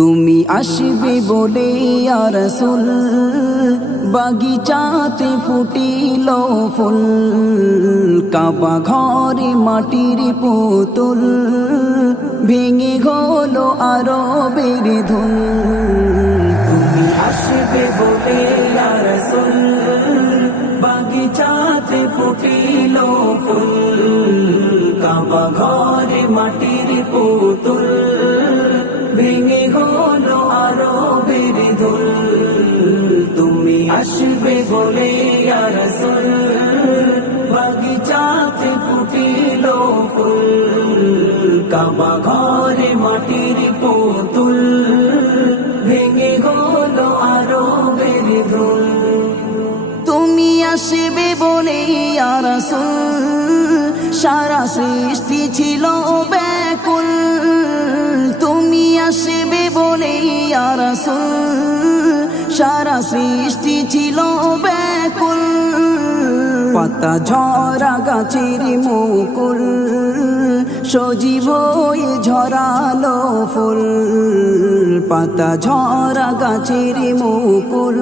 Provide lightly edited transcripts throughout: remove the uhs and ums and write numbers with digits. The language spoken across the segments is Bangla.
তুমি আসবে বলে ইয়া রাসূল বাগিচাতে ফুটিল ফুল, কাবা ঘরে মাটির পুতুল ভেঙে হলো আরবের ধুল। তুমি আসবে বলে ইয়া রাসূল বাগিচাতে ফুটিল ফুল, কাবা ঘরে মাটির পুতুল ভেঙে হলো আরবের ধুল। তুমি আসবে বলে ইয়া রাসূল বাগিচাতে ফুটিল ফুল, কাবা ঘরে মাটির পুতুল ভেঙে হলো আরবের ধুল। তুমি আসবে বলে ইয়া রাসূল সারা সৃষ্টি ছিল ব্যাকুল। তুমি আসবে বলে ইয়া রাসূল সারা সৃষ্টি ছিল ব্যাকুল। পাতা ঝরা গাছের মুকুল সজীব হয়ে ঝরালো ফুল, পাতা ঝরা গাছের মুকুল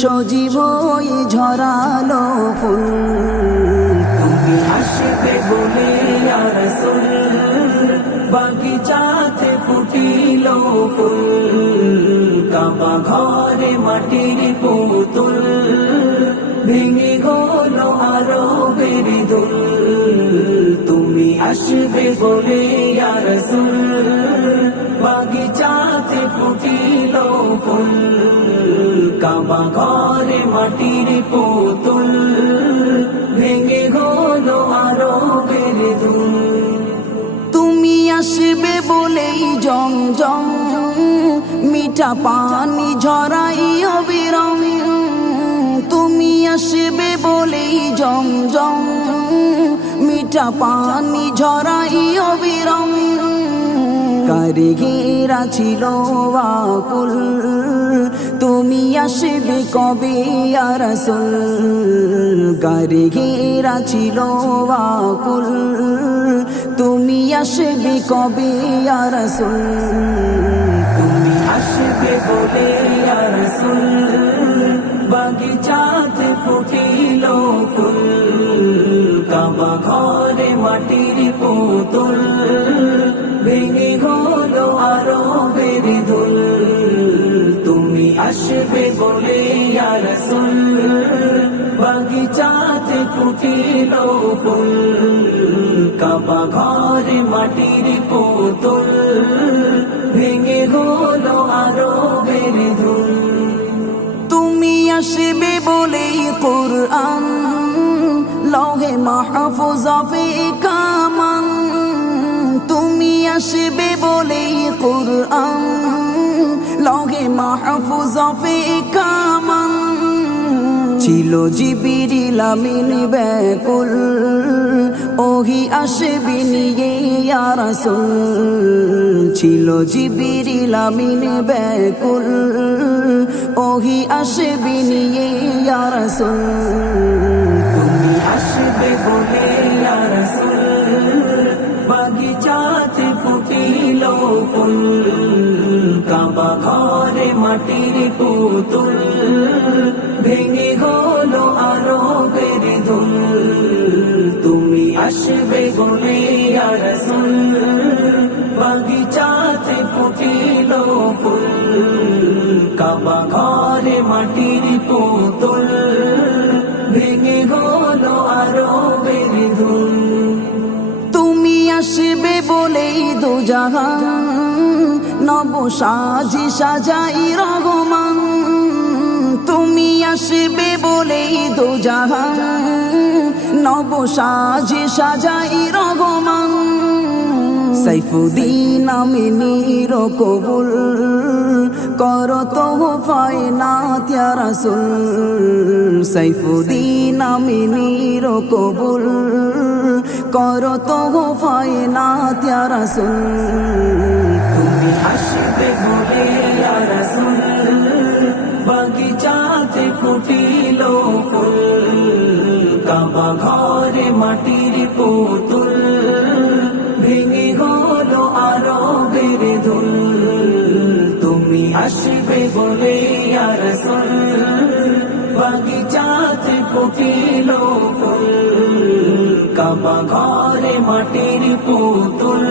সজীব হয়ে ঝরালো ফুল। তুমি আসবে বলে ইয়া রাসূল বাগিচাতে ফুটিল ফুল, কাবা ঘরে মাটির পুতুল ভেঙে হলো আরবের ধুল। তুমি আসবে বলে ইয়া রাসূল বাগিচাতে ফুটিল ফুল, কাবা ঘরে মাটির পুতুল ভেঙে হলো আরবের ধুল। তুমি আসবে বলেই জমজম মিঠা পানি ঝরাই অবিরাম। তুমি আসবে বলেই জমজম মিঠা পানি ঝরাই অবিরাম। কারিগেরা ছিল আকুল তুমি আসবে কবে ইয়া রাসূল, কারিগেরা ছিল আকুল তুমি আসবে কবে ইয়া রাসূল। তুমি আসবে বলে ইয়া রাসূল বাগিচাতে ফুটিল ফুল, কাবা ঘরে মাটির পুতুল ভেঙে হলো আরবের ধুল। তুমি আসবে বলে ইয়া রাসূল বাগিচাতে ফুটিল ফুল, কাবা ঘরে মাটির পুতুল ভেঙে হলো আরবের ধুল। তুমি আসবে বলেই কুরআন লৌহে মাহফুজে কামান। তুমি আসবে বলেই কুরআন লৌহে মাহফুজে কামান। ছিল জিবরিল আমিন ব্যাকুল ওহি আসবে নিয়ে ইয়া রাসূল, ছিল জিবরিল আমিন ব্যাকুল ওহি আসবে নিয়ে ইয়া রাসূল। তুমি আসবে বলে ইয়া রাসূল বাগিচাতে ফুটিল ফুল, কাবা ঘরে মাটির পুতুল ভেঙে হলো আরবের ধুল। তুমি আসবে বলে ইয়া রাসূল বাগিচাতে ফুটিল ফুল, কাবা ঘরে মাটির পুতুল ভেঙে হলো আরবের ধুল। তুমি আসবে বলেই দুজাহান নব সাজি সাজাই রহমান। তুমি আসবে বলেই দুজাহান নব সাজি সাজাই রহমান। সাইফুদ্দিন আমিনীর কবুল করো তোহফায়ে নাত ইয়া রাসূল, সাইফুদ্দিন আমিনীর কবুল করো তোহফায়ে নাত ইয়া রাসূল। তুমি আসবে বলে ইয়া রাসূল বাগিচাতে ফুটিল ফুল, কাবা ঘরে মাটির পুতুল ভেঙে হলো আরবের ধুল। আসবে বলে ইয়া রাসূল বাগিচাতে ফুটিল ফুল কাবা ঘরে মাটির পুতুল